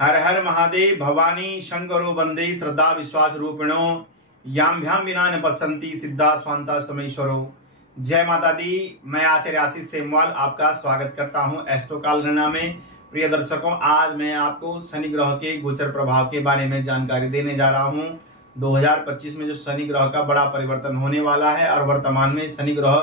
हर हर महादेव भवानी शंकरो वंदे श्रद्धा विश्वास रूपिणो याभ्याम विना न पसंती सिद्धा स्वांता समेश्वरो। जय माता दी। मैं आचार्य आशीष सेमवाल आपका स्वागत करता हूं एस्ट्रो काल गणना में। प्रिय दर्शकों, आज मैं आपको शनि ग्रह के गोचर प्रभाव के बारे में जानकारी देने जा रहा हूं। 2025 में जो शनि ग्रह का बड़ा परिवर्तन होने वाला है और वर्तमान में शनि ग्रह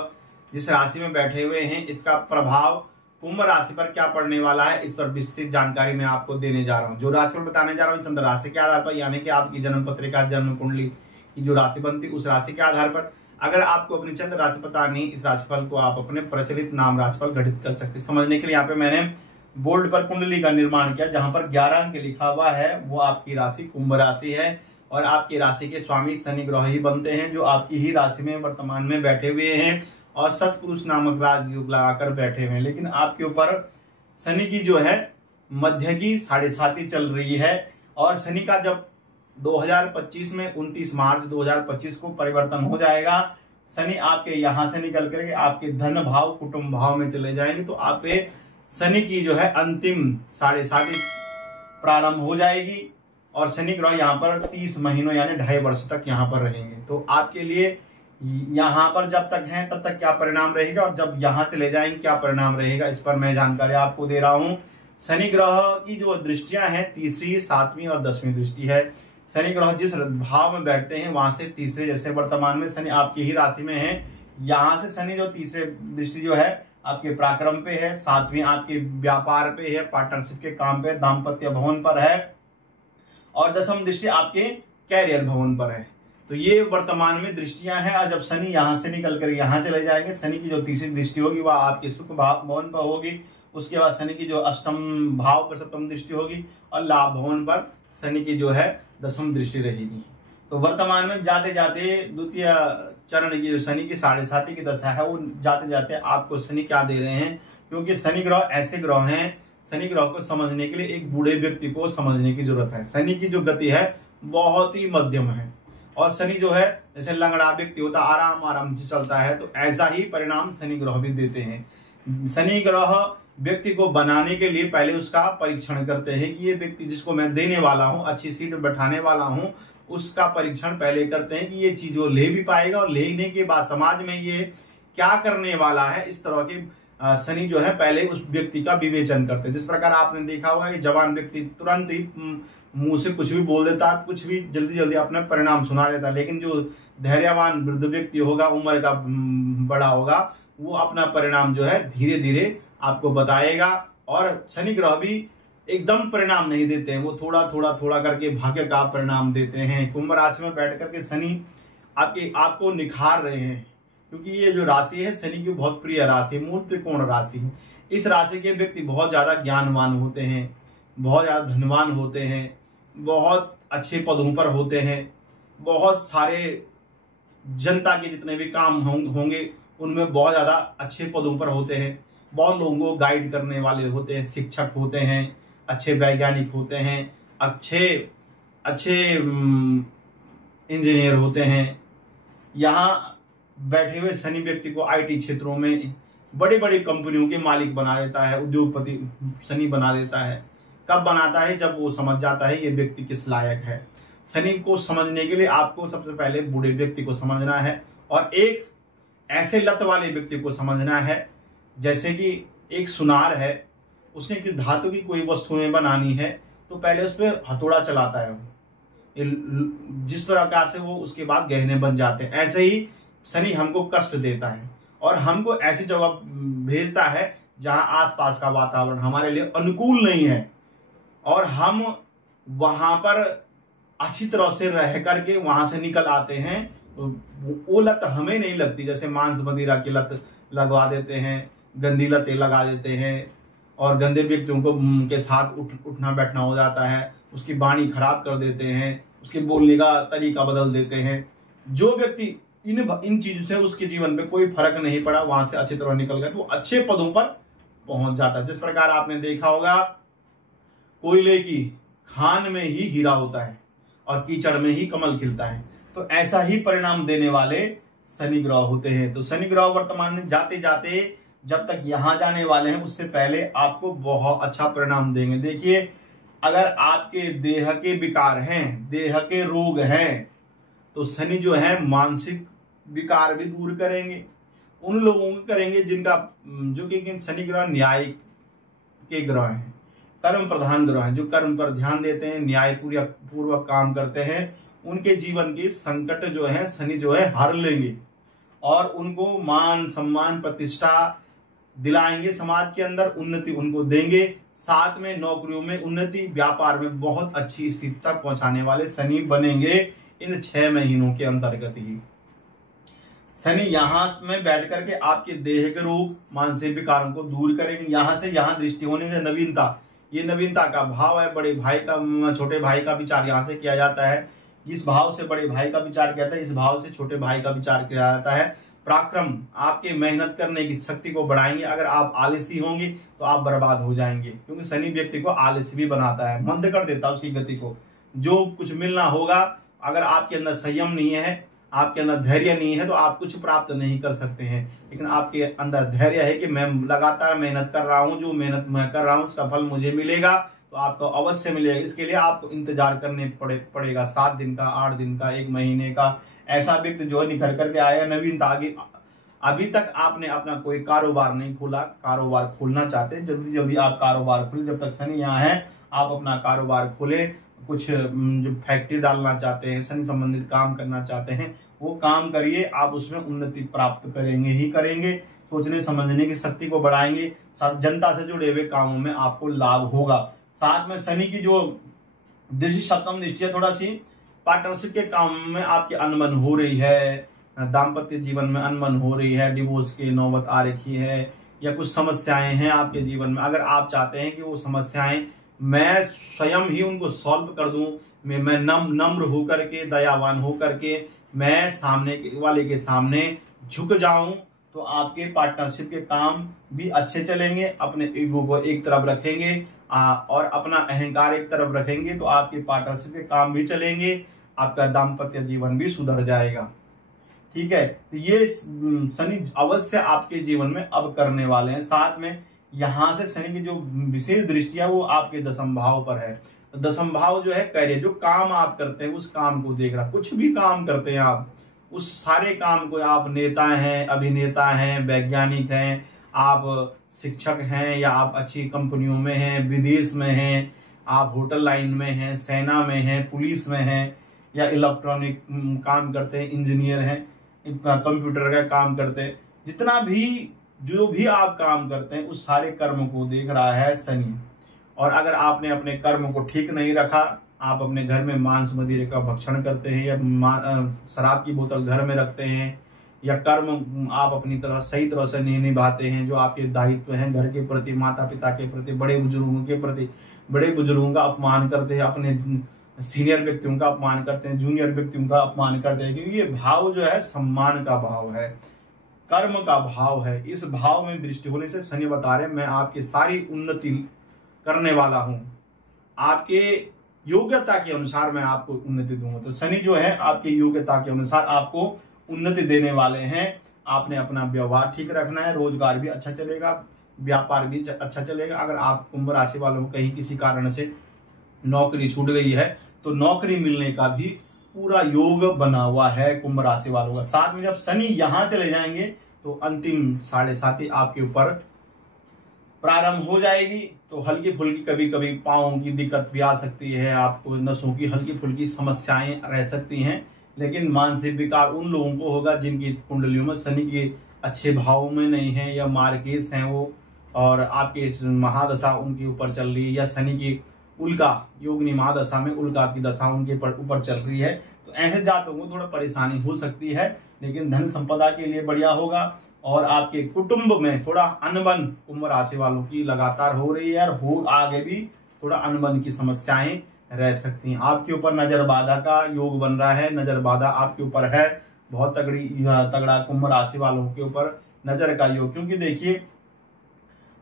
जिस राशि में बैठे हुए हैं, इसका प्रभाव कुंभ राशि पर क्या पड़ने वाला है, इस पर विस्तृत जानकारी मैं आपको देने जा रहा हूं। जो राशि पर बताने जा रहा हूं चंद्र राशि के आधार पर, यानी कि आपकी जन्म पत्रिका जन्म कुंडली की जो राशि बनती उस राशि के आधार पर। अगर आपको अपनी चंद्र राशि पता नहीं, इस राशिफल को आप अपने प्रचलित नाम राशिफल घटित कर सकते। समझने के लिए यहाँ पे मैंने बोर्ड पर कुंडली का निर्माण किया, जहां पर 11 अंक लिखा हुआ है, वो आपकी राशि कुंभ राशि है और आपकी राशि के स्वामी शनि ग्रह ही बनते हैं, जो आपकी ही राशि में वर्तमान में बैठे हुए हैं और सत्पुरुष नामक राजयोग लगाकर बैठे हुए हैं। लेकिन आपके ऊपर शनि की जो है मध्य की 7.5 चल रही है और शनि का जब 2025 में 29 मार्च 2025 को परिवर्तन हो जाएगा, शनि आपके यहां से निकल करके आपके धन भाव कुटुंब भाव में चले जाएंगे, तो आप पे शनि की जो है अंतिम 7.5 प्रारंभ हो जाएगी और शनि ग्रह यहाँ पर 30 महीनों यानी 2.5 वर्ष तक यहाँ पर रहेंगे। तो आपके लिए यहाँ पर जब तक हैं तब तक क्या परिणाम रहेगा और जब यहाँ चले जाएंगे क्या परिणाम रहेगा, इस पर मैं जानकारी आपको दे रहा हूँ। शनि ग्रह की जो दृष्टियां हैं, तीसरी, 7वीं और 10वीं दृष्टि है। शनि ग्रह जिस भाव में बैठते हैं वहां से तीसरे, जैसे वर्तमान में शनि आपकी ही राशि में है, यहाँ से शनि जो तीसरे दृष्टि जो है आपके पराक्रम पे है, 7वीं आपके व्यापार पे है, पार्टनरशिप के काम पे, दाम्पत्य भवन पर है और 10वीं दृष्टि आपके कैरियर भवन पर है। तो ये वर्तमान में दृष्टियां हैं और जब शनि यहां से निकल कर यहां चले जाएंगे, शनि की जो तीसरी दृष्टि होगी वह आपके सुख भवन पर होगी। उसके बाद शनि की जो अष्टम भाव पर 7वीं दृष्टि होगी और लाभ भवन पर शनि की जो है 10वीं दृष्टि रहेगी। तो वर्तमान में जाते जाते द्वितीय चरण की जो शनि की 7.5 की दशा है, वो जाते जाते आपको शनि क्या दे रहे हैं, क्योंकि शनि ग्रह ऐसे ग्रह हैं, शनि ग्रह को समझने के लिए एक बूढ़े व्यक्ति को समझने की जरूरत है। शनि की जो गति है बहुत ही मध्यम है और शनि जो है जैसे लंगड़ा व्यक्ति होता आराम आराम से चलता है, तो ऐसा ही परिणाम शनि ग्रह भी देते हैं। शनि ग्रह व्यक्ति को बनाने के लिए पहले उसका परीक्षण करते हैं कि ये व्यक्ति जिसको मैं देने वाला हूं, अच्छी सीट में बैठाने वाला हूं, उसका परीक्षण पहले करते हैं कि ये चीज वो ले भी पाएगा और लेने के बाद समाज में ये क्या करने वाला है। इस तरह के शनि जो है पहले उस व्यक्ति का विवेचन करते हैं। जिस प्रकार आपने देखा होगा कि जवान व्यक्ति तुरंत ही मुंह से कुछ भी बोल देता है, कुछ भी जल्दी जल्दी अपना परिणाम सुना देता है, लेकिन जो धैर्यवान वृद्ध व्यक्ति होगा, उम्र का बड़ा होगा, वो अपना परिणाम जो है धीरे धीरे आपको बताएगा। और शनि ग्रह भी एकदम परिणाम नहीं देते हैं, वो थोड़ा थोड़ा थोड़ा करके भाग्य का परिणाम देते हैं। कुंभ राशि में बैठ करके शनि आपको निखार रहे हैं, क्योंकि ये जो राशि है शनि की बहुत प्रिय राशि, मूल त्रिकोण राशि है। इस राशि के व्यक्ति बहुत ज्यादा ज्ञानवान होते हैं, बहुत ज्यादा धनवान होते हैं, बहुत अच्छे पदों पर होते हैं, बहुत सारे जनता के जितने भी काम होंगे उनमें बहुत ज्यादा अच्छे पदों पर होते हैं, बहुत लोगों को गाइड करने वाले होते हैं, शिक्षक होते हैं, अच्छे वैज्ञानिक होते हैं, अच्छे इंजीनियर होते हैं। यहाँ बैठे हुए शनि व्यक्ति को आईटी क्षेत्रों में बड़ी बड़ी कंपनियों के मालिक बना देता है, उद्योगपति शनि बना देता है। कब बनाता है? जब वो समझ जाता है ये व्यक्ति किस लायक है। शनि को समझने के लिए आपको सबसे पहले बूढ़े व्यक्ति को समझना है और एक ऐसे लत वाले व्यक्ति को समझना है, जैसे कि एक सुनार है, उसने कि धातु की कोई वस्तुएं बनानी है तो पहले उस पर हथौड़ा चलाता है, जिस प्रकार से वो उसके बाद गहने बन जाते हैं। ऐसे ही शनि हमको कष्ट देता है और हमको ऐसी जगह भेजता है जहां आसपास का वातावरण हमारे लिए अनुकूल नहीं है और हम वहां पर अच्छी तरह से रह करके वहां से निकल आते हैं। वो लत हमें नहीं लगती, जैसे मांस मदिरा की लत लगवा देते हैं, गंदी लतें लगा देते हैं और गंदे व्यक्तियों को के साथ उठना बैठना हो जाता है, उसकी वाणी खराब कर देते हैं, उसके बोलने का तरीका बदल देते हैं। जो व्यक्ति इन चीजों से उसके जीवन पे कोई फर्क नहीं पड़ा, वहां से अच्छी तरह निकल गया तो वो अच्छे पदों पर पहुंच जाता है। जिस प्रकार आपने देखा होगा कोयले की खान में ही हीरा होता है और कीचड़ में ही कमल खिलता है, तो ऐसा ही परिणाम देने वाले शनि ग्रह होते हैं। तो शनि ग्रह वर्तमान में जाते जाते जब तक यहां जाने वाले हैं उससे पहले आपको बहुत अच्छा परिणाम देंगे। देखिए अगर आपके देह के विकार हैं, देह के रोग हैं, तो शनि जो है मानसिक विकार भी दूर करेंगे। उन लोगों को करेंगे जिनका जो कि शनि ग्रह न्याय के ग्रह हैं, कर्म प्रधान ग्रह हैं, जो कर्म पर ध्यान देते हैं, न्याय पूर्वक काम करते हैं, उनके जीवन के संकट जो है शनि जो है हर लेंगे और उनको मान सम्मान प्रतिष्ठा दिलाएंगे, समाज के अंदर उन्नति उनको देंगे। साथ में नौकरियों में उन्नति, व्यापार में बहुत अच्छी स्थिति तक पहुंचाने वाले शनि बनेंगे इन 6 महीनों के अंतर्गत ही। शनि यहां में बैठ करके आपके देह के रोग, मानसिक विकारों को दूर करेंगे। यहां से यहां दृष्टि होने से नवीनता, ये नवीनता का भाव है। बड़े भाई का, छोटे भाई का विचार यहां से किया जाता है। जिस भाव से बड़े भाई का विचार किया जाता है, इस भाव से छोटे भाई का विचार किया जाता है। पराक्रम, आपके मेहनत करने की शक्ति को बढ़ाएंगे। अगर आप आलसी होंगे तो आप बर्बाद हो जाएंगे, क्योंकि शनि व्यक्ति को आलसी भी बनाता है, मंद कर देता है उसकी गति को। जो कुछ मिलना होगा, अगर आपके अंदर संयम नहीं है, आपके अंदर धैर्य नहीं है, तो आप कुछ प्राप्त नहीं कर सकते हैं। लेकिन आपके अंदर धैर्य है कि मैं लगातार मेहनत कर रहा हूं, जो मेहनत मैं कर रहा हूं उसका फल मुझे मिलेगा, तो आपको अवश्य मिलेगा। इसके लिए आपको इंतजार करने पड़ेगा, 7 दिन का, 8 दिन का, 1 महीने का। ऐसा व्यक्ति जो है निखर करके आएगा। नवीनता आगे, अभी तक आपने अपना कोई कारोबार नहीं खोला, कारोबार खोलना चाहते हैं, जल्दी जल्दी आप कारोबार खोलें। जब तक शनि यहाँ है, आप अपना कारोबार खोलें। कुछ जो फैक्ट्री डालना चाहते हैं, शनि संबंधित काम करना चाहते हैं, वो काम करिए। आप उसमें उन्नति प्राप्त करेंगे ही करेंगे। सोचने समझने की शक्ति को बढ़ाएंगे। जनता से जुड़े हुए कामों में आपको लाभ होगा। साथ में शनि की जो दृष्टि, सप्तम दृष्टि है, थोड़ा सी पार्टनरशिप के काम में आपकी अनबन हो रही है, दाम्पत्य जीवन में अनबन हो रही है, डिवोर्स की नौबत आ रखी है, या कुछ समस्याएं हैं आपके जीवन में। अगर आप चाहते हैं कि वो समस्याएं मैं स्वयं ही उनको सॉल्व कर दूं, मैं नम्र होकर के, दयावान होकर के मैं सामने वाले के सामने झुक जाऊं, तो आपके पार्टनरशिप के काम भी अच्छे चलेंगे। अपने ईगो को एक तरफ रखेंगे और अपना अहंकार एक तरफ रखेंगे, तो आपके पार्टनरशिप के काम भी चलेंगे, आपका दाम्पत्य जीवन भी सुधर जाएगा। ठीक है, तो ये शनि अवश्य आपके जीवन में अब करने वाले हैं। साथ में यहां से शनि की जो विशेष दृष्टि है वो आपके 10th भाव पर है। तो 10th भाव जो है करियर, जो काम आप करते हैं उस काम को देख रहा। कुछ भी काम करते हैं आप, उस सारे काम को, आप नेता हैं, अभिनेता हैं, वैज्ञानिक हैं, आप शिक्षक हैं, या आप अच्छी कंपनियों में हैं, विदेश में हैं, आप होटल लाइन में हैं, सेना में हैं, पुलिस में हैं, या इलेक्ट्रॉनिक काम करते हैं, इंजीनियर हैं, कंप्यूटर का काम करते हैं, जितना भी जो भी आप काम करते हैं उस सारे कर्म को देख रहा है शनि। और अगर आपने अपने कर्म को ठीक नहीं रखा, आप अपने घर में मांस मदिरे का भक्षण करते हैं, या शराब की बोतल घर में रखते हैं, या कर्म आप अपनी तरह सही तरह से नहीं निभाते हैं, जो आपके दायित्व हैं घर के प्रति, माता पिता के प्रति, बड़े बुजुर्गों के प्रति, बड़े बुजुर्गों का अपमान करते हैं, अपने सीनियर व्यक्तियों का अपमान करते हैं, जूनियर व्यक्तियों का अपमान करते हैं, क्योंकि ये भाव जो है सम्मान का भाव है, कर्म का भाव है। इस भाव में दृष्टि होने से शनि बता रहे मैं आपकी सारी उन्नति करने वाला हूं, आपके योग्यता के अनुसार मैं आपको उन्नति दूंगा। तो शनि जो है आपकी योग्यता के अनुसार आपको उन्नति देने वाले हैं। आपने अपना व्यवहार ठीक रखना है, रोजगार भी अच्छा चलेगा, व्यापार भी अच्छा चलेगा। अगर आप कुंभ राशि वालों को कहीं किसी कारण से नौकरी छूट गई है, तो नौकरी मिलने का भी पूरा योग बना हुआ है कुंभ राशि वालों का। साथ में जब शनि यहां चले जाएंगे तो अंतिम 7.5 आपके ऊपर प्रारंभ हो जाएगी। तो हल्की फुल्की कभी कभी पांवों की दिक्कत भी आ सकती है, आपको नसों की हल्की फुल्की समस्याएं रह सकती हैं, लेकिन मानसिक विकार उन लोगों को होगा जिनकी कुंडलियों में शनि के अच्छे भाव में नहीं है, या मार्केश हैं वो, और आपके महादशा उनके ऊपर चल रही है, या शनि की उल्का योगिनी महादशा में उल्का की दशा उनके ऊपर चल रही है। तो ऐसे जातकों को थोड़ा परेशानी हो सकती है, लेकिन धन संपदा के लिए बढ़िया होगा। और आपके कुटुंब में थोड़ा अनबन कुंभ राशि वालों की लगातार हो रही है, और आगे भी थोड़ा अनबन की समस्याएं रह सकती हैं। आपके ऊपर नजर बाधा का योग बन रहा है, नजर बाधा आपके ऊपर है, बहुत तगड़ा कुंभ राशि वालों के ऊपर नजर का योग। क्योंकि देखिए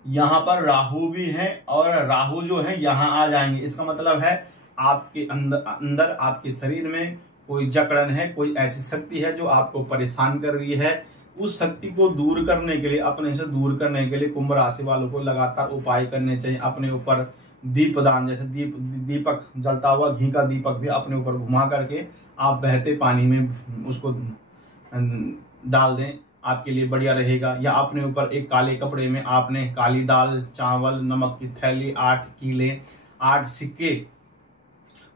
यहाँ पर राहु भी है, और राहु जो है यहाँ आ जाएंगे। इसका मतलब है आपके अंदर आपके शरीर में कोई जकड़न है, कोई ऐसी शक्ति है जो आपको परेशान कर रही है। उस शक्ति को दूर करने के लिए, अपने से दूर करने के लिए कुंभ राशि वालों को लगातार उपाय करने चाहिए। अपने ऊपर दीपदान, जैसे दीपक जलता हुआ घी का दीपक भी अपने ऊपर घुमा करके आप बहते पानी में उसको डाल दें, आपके लिए बढ़िया रहेगा। या अपने ऊपर एक काले कपड़े में आपने काली दाल, चावल, नमक की थैली, 8 कीले, 8 सिक्के,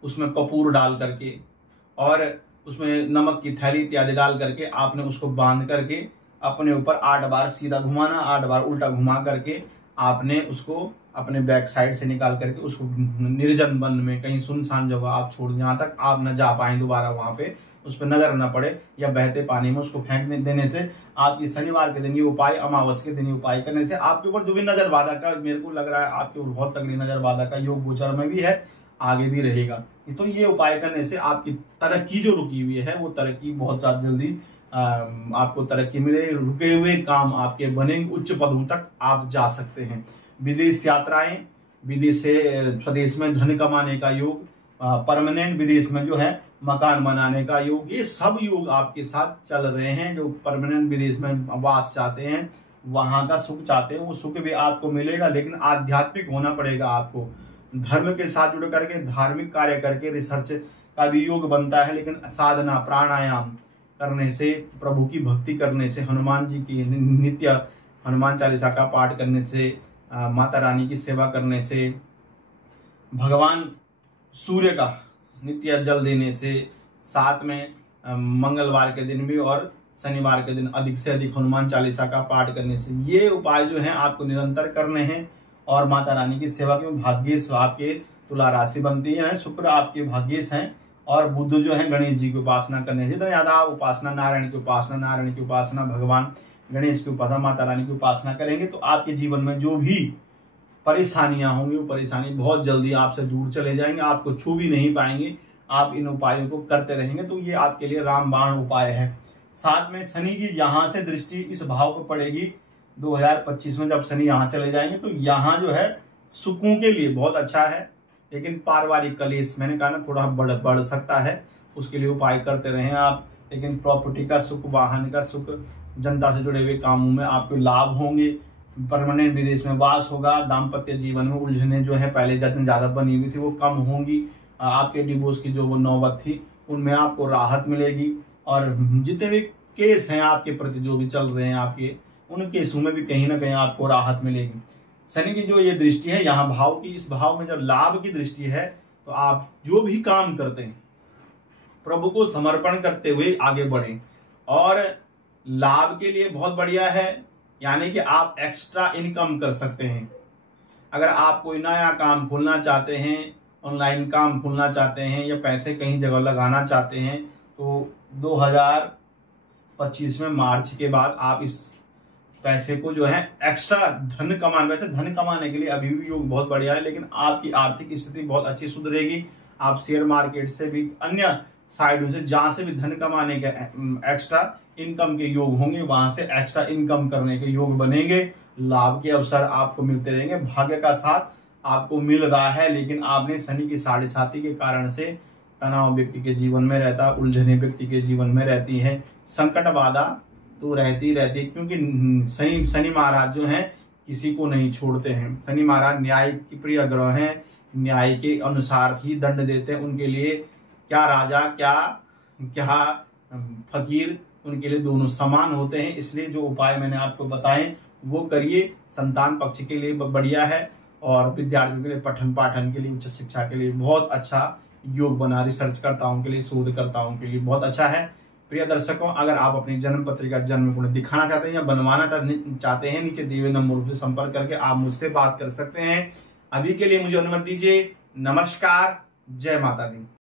उसमें कपूर डाल करके और उसमें नमक की थैली इत्यादि डाल करके आपने उसको बांध करके अपने ऊपर 8 बार सीधा घुमाना, 8 बार उल्टा घुमा करके आपने उसको अपने बैक साइड से निकाल करके उसको निर्जन वन में कहीं सुनसान जगह आप छोड़, जहां तक आप न जा पाए दोबारा वहां पे उस पर नजर न पड़े, या बहते पानी में उसको फेंक देने से आपकी शनिवार के दिन ये उपाय, अमावस के दिन ये उपाय करने से आपके ऊपर जो भी नजर बाधा का, मेरे को लग रहा है आपके ऊपर बहुत तगड़ी नजर बाधा का योग गोचर में भी है, आगे भी रहेगा। तो ये उपाय करने से आपकी तरक्की जो रुकी हुई है वो तरक्की बहुत जल्दी आपको तरक्की मिले, रुके हुए काम आपके बनेंगे, उच्च पदों तक आप जा सकते हैं। विदेश यात्राएं, विदेश से स्वदेश में धन कमाने का योग, परमानेंट विदेश में जो है मकान बनाने का योग, ये सब योग आपके साथ चल रहे हैं। जो परमानेंट विदेश में वास चाहते हैं, वहां का सुख चाहते हैं, वो सुख भी आपको मिलेगा, लेकिन आध्यात्मिक होना पड़ेगा आपको। धर्म के साथ जुड़ करके धार्मिक कार्य करके रिसर्च का भी योग बनता है, लेकिन साधना, प्राणायाम करने से, प्रभु की भक्ति करने से, हनुमान जी की नित्य हनुमान चालीसा का पाठ करने से, माता रानी की सेवा करने से, भगवान सूर्य का नित्य जल देने से, साथ में मंगलवार के दिन भी और शनिवार के दिन अधिक से अधिक हनुमान चालीसा का पाठ करने से, ये उपाय जो हैं आपको निरंतर करने हैं। और माता रानी की सेवा के भाग्येश आपके तुला राशि बनती है, शुक्र आपके भाग्येश हैं, और बुध जो है गणेश जी की उपासना करने से, जितना ज्यादा आप उपासना, नारायण की उपासना, भगवान गणेश की उपासना, माता रानी की उपासना करेंगे तो आपके जीवन में जो भी परेशानियां होंगी वो परेशानी बहुत जल्दी आपसे दूर चले जाएंगे, आपको छू भी नहीं पाएंगे। आप इन उपायों को करते रहेंगे तो ये आपके लिए रामबाण उपाय है। साथ में शनि की यहाँ से दृष्टि इस भाव पर पड़ेगी 2025 में, जब शनि यहाँ चले जाएंगे तो यहाँ जो है सुखों के लिए बहुत अच्छा है, लेकिन पारिवारिक कलेश, मैंने कहा ना, थोड़ा बढ़ सकता है, उसके लिए उपाय करते रहें आप। लेकिन प्रॉपर्टी का सुख, वाहन का सुख, जनता से जुड़े हुए कामों में आपको लाभ होंगे, परमानेंट विदेश में वास होगा, दाम्पत्य जीवन में उलझने जो है पहले जितनी ज्यादा बनी हुई थी वो कम होंगी, आपके डिवोर्स की जो वो नौबत थी उनमें आपको राहत मिलेगी, और जितने भी केस हैं आपके प्रति जो भी चल रहे हैं आपके, उन केसों में भी कहीं ना कहीं आपको राहत मिलेगी। शनि की जो ये दृष्टि है यहाँ भाव की, इस भाव में जब लाभ की दृष्टि है तो आप जो भी काम करते हैं प्रभु को समर्पण करते हुए आगे बढ़ें, और लाभ के लिए बहुत बढ़िया है, यानी कि आप एक्स्ट्रा इनकम कर सकते हैं। अगर आप कोई नया काम खोलना चाहते हैं, ऑनलाइन काम खोलना चाहते हैं, या पैसे कहीं जगह लगाना चाहते हैं, तो 2025 में मार्च के बाद आप इस पैसे को जो है एक्स्ट्रा धन कमाने, वैसे धन कमाने के लिए अभी भी योग बहुत बढ़िया है, लेकिन आपकी आर्थिक स्थिति बहुत अच्छी सुधरेगी। आप शेयर मार्केट से भी, अन्य साइडों से, जहां से भी धन कमाने के एक्स्ट्रा इनकम के योग होंगे, वहां से एक्स्ट्रा इनकम करने के योग बनेंगे, लाभ के अवसर आपको मिलते रहेंगे, भाग्य का साथ आपको मिल रहा है। लेकिन आपने शनि की 7.5 के कारण से तनाव व्यक्ति के जीवन में रहता, उलझने व्यक्ति के जीवन में रहती है, संकट बाधा तो रहती, क्योंकि शनि महाराज जो हैं किसी को नहीं छोड़ते हैं। शनि महाराज न्याय की प्रिय ग्रह हैं, न्याय के अनुसार ही दंड देते हैं। उनके लिए क्या राजा क्या फकीर, उनके लिए दोनों समान होते हैं। इसलिए जो उपाय मैंने आपको बताए वो करिए, संतान पक्ष के लिए बढ़िया है, और विद्यार्थियों के लिए, पठन पाठन के लिए, उच्च शिक्षा के लिए बहुत अच्छा योग बना, रिसर्चकर्ताओं के लिए, शोधकर्ताओं के लिए बहुत अच्छा है। प्रिय दर्शकों, अगर आप अपनी जन्म पत्रिका, जन्म कुंडली दिखाना चाहते हैं या बनवाना चाहते हैं, नीचे दिए हुए नंबर से संपर्क करके आप मुझसे बात कर सकते हैं। अभी के लिए मुझे अनुमति दीजिए। नमस्कार, जय माता दी।